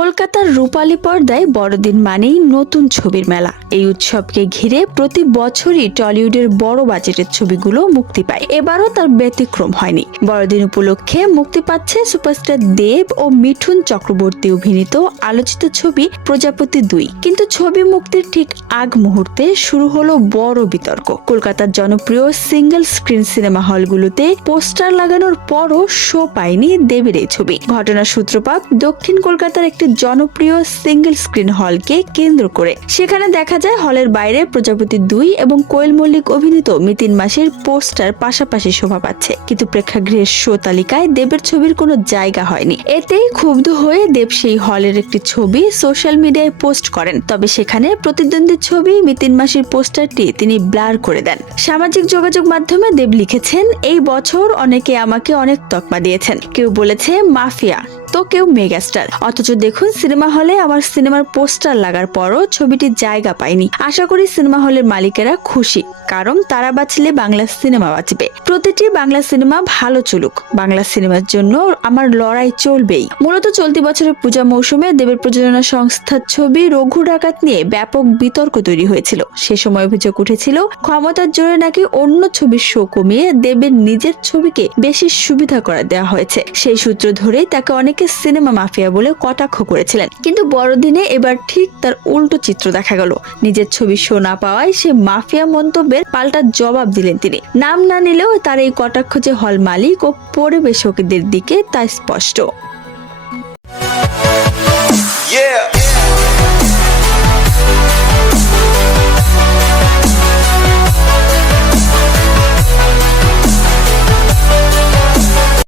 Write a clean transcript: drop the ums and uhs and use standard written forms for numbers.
কলকাতার রূপালী পর্দায় বড়দিন মানেই নতুন ছবির মেলা। এই উৎসবকে ঘিরে প্রতি বছরই টলিউডের বড় বাজেটের ছবিগুলো মুক্তি পায়। এবারও তার ব্যতিক্রম হয়নি। বড়দিন উপলক্ষে মুক্তি পাচ্ছে সুপারস্টার দেব ও মিঠুন চক্রবর্তী অভিনীত আলোচিত ছবি প্রজাপতি 2। কিন্তু ছবি মুক্তির ঠিক আগ মুহূর্তে শুরু হলো বড় বিতর্ক। কলকাতার জনপ্রিয় সিঙ্গেল স্ক্রিন সিনেমা হলগুলোতে পোস্টার লাগানোর পরও শো পায়নি দেবের এই ছবি। ঘটনার সূত্রপাত দক্ষিণ কলকাতার একটি জনপ্রিয় সিঙ্গেল স্ক্রিন হলকে কেন্দ্র করে। সেখানে দেখা যায় হলের বাইরে প্রজাপতি 2 এবং কোয়েল মল্লিক অভিনীত মিতিন মাসির পোস্টার পাশাপাশি শোভা পাচ্ছে, কিন্তু প্রেক্ষাগৃহের শো তালিকায় দেবের ছবির কোনো জায়গা হয়নি। এতেই ক্ষুব্ধ হয়ে দেব সেই হলের একটি ছবি সোশ্যাল মিডিয়ায় পোস্ট করেন। তবে সেখানে প্রতিদ্বন্দ্বীর ছবি মিতিন মাসির পোস্টারটি তিনি ব্লার করে দেন। সামাজিক যোগাযোগ মাধ্যমে দেব লিখেছেন, এই বছর অনেকে আমাকে অনেক তকমা দিয়েছেন, কেউ বলেছে মাফিয়া, তো কেউ মেগাস্টার। অথচ দেখুন সিনেমা হলে আমার সিনেমার পোস্টার লাগার পরও ছবিটির জায়গা পায়নি। আশা করি সিনেমা হলের মালিকেরা খুশি, কারণ তারা বাঁচলে বাংলা সিনেমা বাঁচবে। প্রতিটি বাংলা সিনেমা ভালো চলুক, বাংলা সিনেমার জন্য আমার লড়াই চলবেই। মূলত চলতি বছরের পূজা মৌসুমে দেবের প্রযোজনা সংস্থার ছবি রঘু ডাকাত নিয়ে ব্যাপক বিতর্ক তৈরি হয়েছিল। সে সময় অভিযোগ উঠেছিল ক্ষমতার জোরে নাকি অন্য ছবির শো কমিয়ে দেবের নিজের ছবিকে বেশি সুবিধা করে দেওয়া হয়েছে। সেই সূত্র ধরেই তাকে অনেকে সিনেমা মাফিয়া বলে কটাক্ষ করেছিলেন। কিন্তু বড়দিনে এবার ঠিক তার উল্টো চিত্র দেখা গেল। নিজের ছবি শো না পাওয়ায় সে মাফিয়া মন্তব্যের পাল্টা জবাব দিলেন তিনি। নাম না নিলেও তার এই কটাক্ষ যে হল মালিক ও পরিবেশকদের দিকে তা স্পষ্ট। Yeah.